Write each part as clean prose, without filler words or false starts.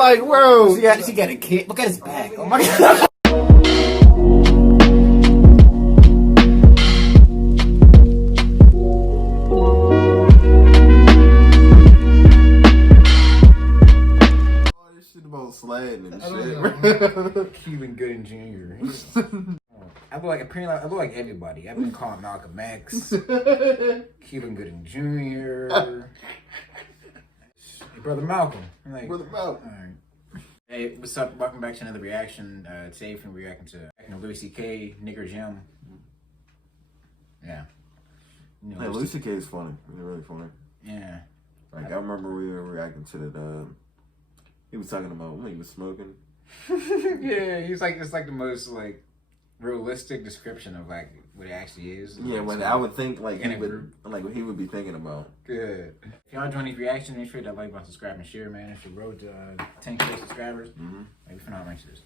like, bro. She got a kid. Look at his back. Oh my god. About sliding and shit. Cuban Gooding Jr. I look like everybody. I've been calling Malcolm X, Cuban Gooding Jr., Brother Malcolm. I'm like, Brother Malcolm. All right. Hey, what's up? Welcome back to another reaction. Today we're reacting to Louis C.K. Nigger Jim. Yeah. You know, hey, Louis C.K. is funny. He's really funny. Yeah. Like I remember we were reacting to the. He was talking about when he was smoking. Yeah, he's like it's like the most like realistic description of like what it actually is. Yeah, like, when so, I would think like he would what he would be thinking about. Good. If y'all enjoying these reactions, make sure that like button, subscribe, and share, man. It's the road to 10K subscribers. Like, we finna make this.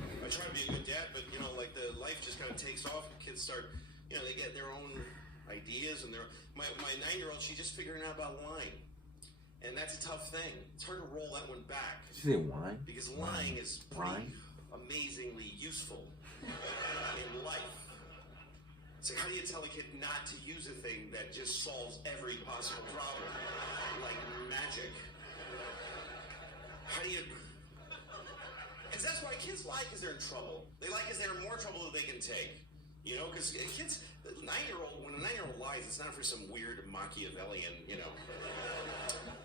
I try to be a good dad, but you know, like the life just kind of takes off. And kids start, you know, they get their own ideas, and my 9-year-old, she's just figuring out about lying. And that's a tough thing. It's hard to roll that one back. Did you say wine? Because lying is pretty amazingly useful in life. So how do you tell a kid not to use a thing that just solves every possible problem? Like magic. How do you... Because that's why kids lie, because they're in trouble. They lie because they're in more trouble than they can take. You know, because kids, when a 9-year-old lies, it's not for some weird Machiavellian, you know.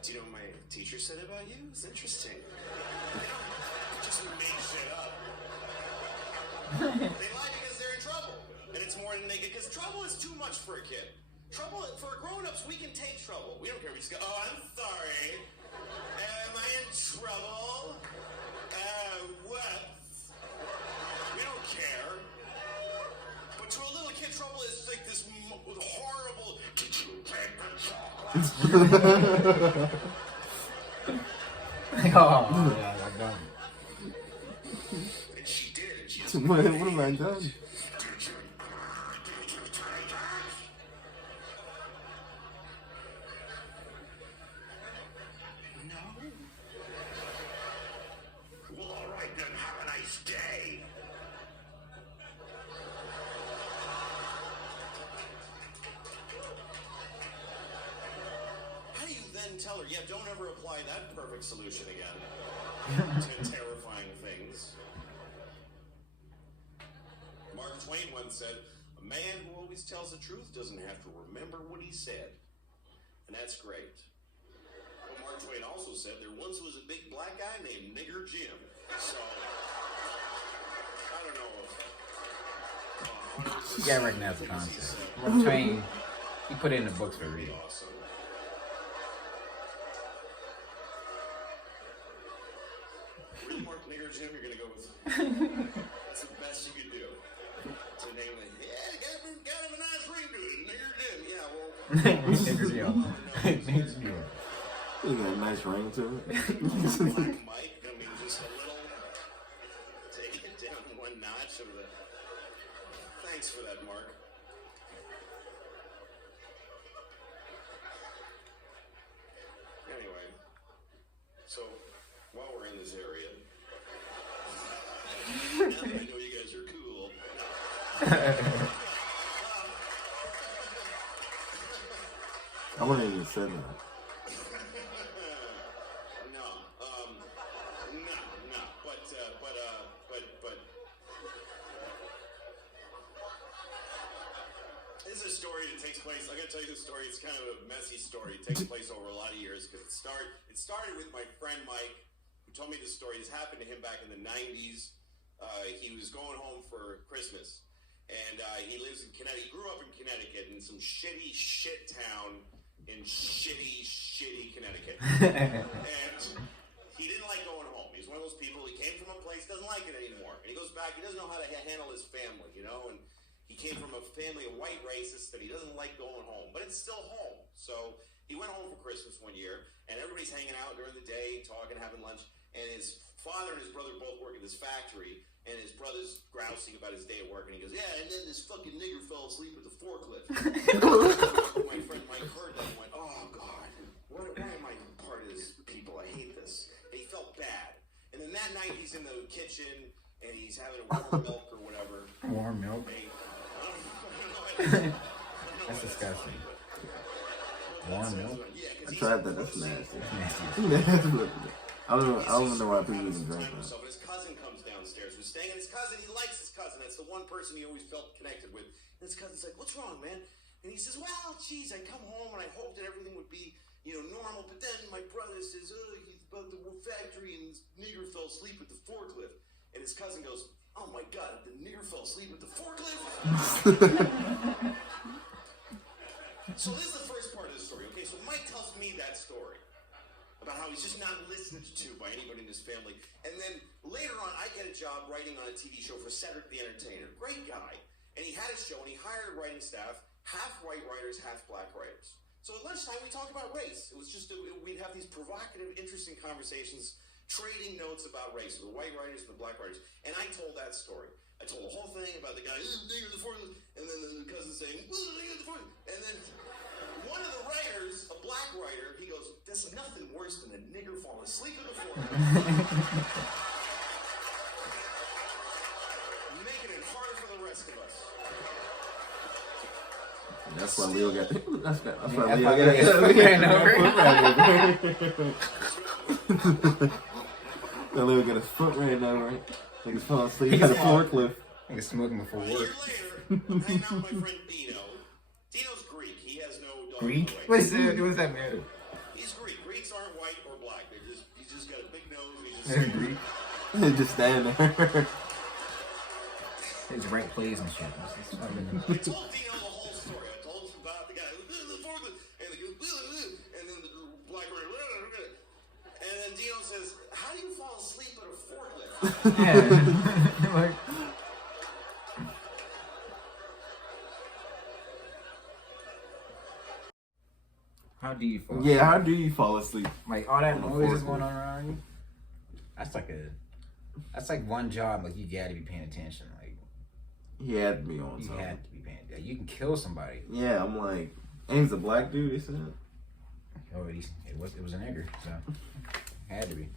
Do you know what my teacher said about you? It's interesting. They don't just make shit up. They lie because they're in trouble. And it's more than they get, because trouble is too much for a kid. Trouble, for grown-ups, we can take trouble. We don't care. We just go, oh, I'm sorry. Am I in trouble? What? We don't care. But to a little kid, trouble is like this horrible, did you take the chocolate? Oh, yeah, like that. And she did, and she has What have I done? No? Well, all right then, have a nice day. How do you then tell her, yeah, don't ever apply that perfect solution again to terrifying things? Mark Twain once said, a man who always tells the truth doesn't have to remember what he said. And that's great. But Mark Twain also said there once was a big black guy named Nigger Jim. So, I don't know if... You gotta recognize the concept. Mark Twain, he put it in the books for a reason. Awesome. Really, Mark Nigger Jim, you're gonna go with... It's the best you could do. To name it, yeah, got him a nice ring to it, Nigger Jim. Yeah, well... Nigger Jim. Nigger Jim. You got a nice ring to it. Black Mike, I mean, just a little... Take it down one notch of the... Thanks for that, Mark. Anyway, so while we're in this area, now that I know you guys are cool. I wouldn't even say that. This is a story that takes place. I gotta tell you the story. It's kind of a messy story. It takes place over a lot of years because it started with my friend Mike, who told me this story. This happened to him back in the 90s. He was going home for Christmas, and he lives in Connecticut. He grew up in Connecticut in some shitty shit town in shitty Connecticut. And he didn't like going home. He's one of those people. He came from a place, doesn't like it anymore, and he goes back. He doesn't know how to handle his family, you know, and he came from a family of white racists that he doesn't like going home, but it's still home. So he went home for Christmas one year, and everybody's hanging out during the day, talking, having lunch, and his father and his brother both work at this factory, and his brother's grousing about his day at work, and he goes, yeah, and then this fucking nigger fell asleep with the forklift. My friend Mike heard that and went, oh, God, why am I part of this people? I hate this. And he felt bad. And that night he's in the kitchen and he's having a warm milk or whatever. Warm milk? That's That's disgusting. Warm milk? Yeah, I tried that. That's nasty. Nasty. I don't even know why people even drink that. And his cousin comes downstairs. Who's staying at his cousin. He likes his cousin. That's the one person he always felt connected with. And his cousin's like, "What's wrong, man?" And he says, "Well, geez, I come home and I hope that everything would be, normal. But then my brother says, oh, he's about the factory and this nigger fell asleep with the forklift." And his cousin goes, "Oh my God, the nigger fell asleep with the forklift?" So this is the first part of the story. Okay, so Mike tells me that story about how he's just not listened to by anybody in his family. And then later on, I get a job writing on a TV show for Cedric the Entertainer. Great guy. And he had a show and he hired a writing staff, half white writers, half black writers. So at lunchtime, we talk about race. It was just, we'd have these provocative, interesting conversations, trading notes about race, the white writers and the black writers. And I told that story. I told the whole thing about the guy, the forklift, and then the cousin saying, the forklift. And then one of the writers, a black writer, he goes, "There's nothing worse than a nigger falling asleep in the forklift." Making it harder for the rest of us. That's why Leo got. That's why That's Leo why got Leo got his foot ran over. That Leo got his foot ran over. Like he's falling asleep He's in the falling. forklift. Nigga smoking before A year work. later, I'm hanging out with my friend Dino. Dino's Greek. He has no dog in Greek? the race. What does that matter? He's Greek. Greeks aren't white or black. He's just got a big nose. And he's just Greek. They just stand there. His right plays and shit. It's fucking- I told Dino the whole story. I told him about the guy, the forklift, and then the black writer, and then Dino says, "How do you fall asleep at a forklift?" Yeah. Like, how do you fall? Yeah, how do you fall asleep? Like all that On a noise is forklift. going on around you. That's like one job. Like you gotta be paying attention. Like He had to be on you something. had to be paying attention. You can kill somebody. Yeah, I'm like, and he's a black dude. He said Oh, it was a nigger, so had to be.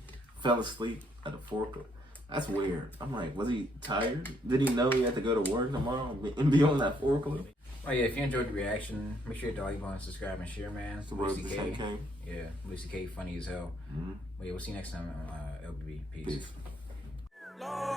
fell asleep at a forklift. That's weird. I'm like, was he tired? Did he know he had to go to work tomorrow and be on that forklift? Oh yeah, if you enjoyed the reaction, make sure to like, button, subscribe, and share, man. The road to Lucy 10K. K. Yeah, Lucy K. Funny as hell. Mm-hmm. But yeah, we'll see you next time on LBB. Peace. Peace. Lord.